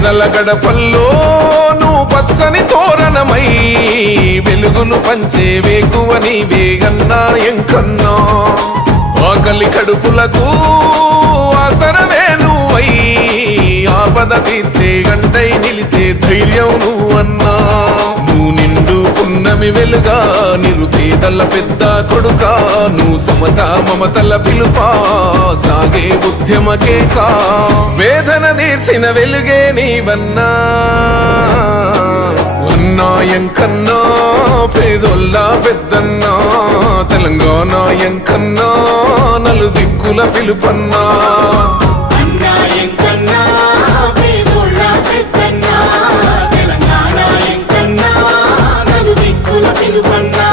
పేదల గడపల్లో నువ్వు పచ్చని తోరణమై వెలుగును పంచే వేకువ నీవేగన్నా ఎంకన్నా. ఆకలి కడుపులకు ఆసరవే నువ్వై ఆపద తీర్చే గంటై నిలిచే ధైర్యం నువ్వన్నా నువ్వు నిండు పున్నమి వెలుగా నిరుపేదల పెద్ద కొడుక. నువ్వు సమత మమతల పిలుపా సాగే ఉద్యమకే వేదన తీర్చిన వెలుగే నీవన్నా. ఉన్నాయం కన్నా పేదోళ్ళ పెద్దన్నా. తెలంగాణ కన్నా నలు దిక్కుల పిలుపన్నా తెలంగాణ ఎంకన్నా నలు దిక్కుల పిలుపన్నా.